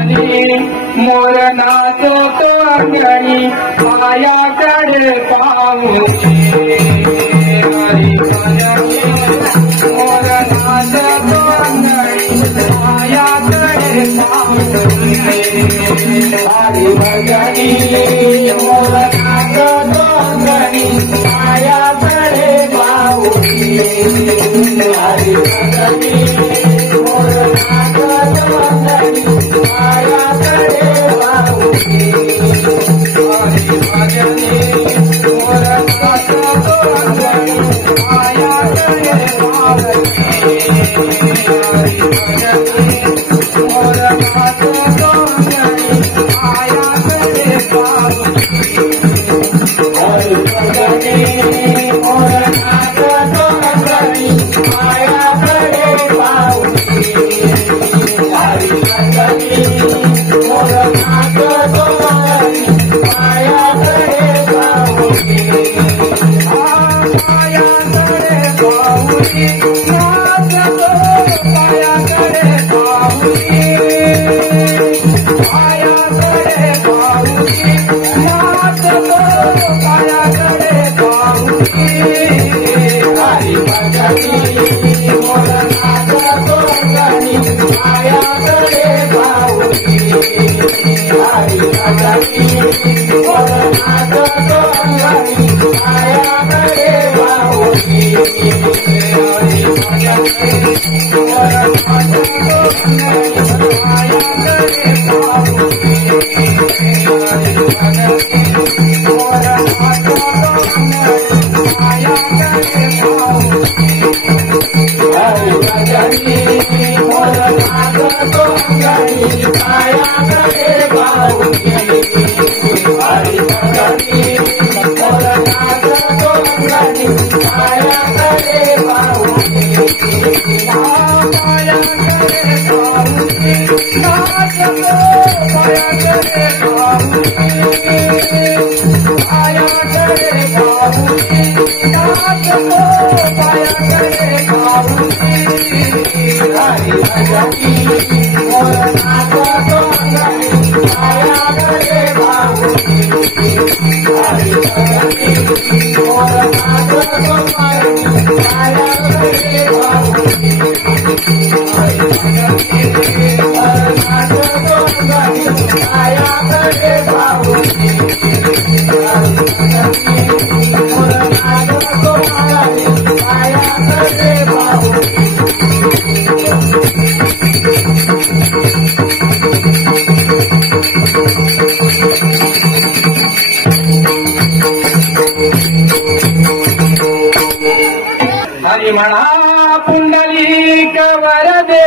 मोर नाचतो अंगणी पायाकडे पाहुनी हरी भजनी मोर नाचतो अंगणी पायाकडे पाहुनी हरी भजनी मोर नाचतो अंगणी पायाकडे पाहुनी हरी भजनी मोर नाचतो अंगणी पायाकडे पाहुनी हरी भजनी मोर नाचतो अंगणी पायाकडे पाहुनी हरी भजनी मोर नाचतो अंगणी पायाकडे पाहुनी हरी भजनी मोर नाचतो अंगणी पायाकडे पाहुनी हरी भजनी मोर नाचतो अंगणी पायाकडे पाहुनी पायाकडे पाहुनी नाचतो पायाकडे पाहुनी पायाकडे पाहुनी नाचतो पायाकडे पाहुनी हरी भजनी मोर नाचतो अंगणी पायाकडे पाहुनी हरी भजनी मोर नाचतो अंगणी पायाकडे पाहुनी हरी भजनी मोर नाचतो अंगणी पायाकडे पाहुनी हरी भजनी मोर नाचतो अंगणी पायाकडे पाहुनी हरी भजनी मोर नाचतो अंगणी पायाकडे पाहुनी हरी भजनी मोर नाचतो अंगणी पायाकडे पाहुनी पायाकडे पाहुनी नाचतो पायाकडे पाहुनी पायाकडे पाहुनी नाचतो पायाकडे पाहुनी हरी भजनी मोर नाचतो अंगणी पायाकडे पाहुनी हरी भजनी मोर नाचतो अंगणी पायाकडे पाहुनी हरी भजनी मोर नाचतो अंगणी पायाकडे पाहुनी हरी भजनी मोर नाचतो अंगणी पायाकडे पाहुनी हरी म्हणा पुंडलिक वरदे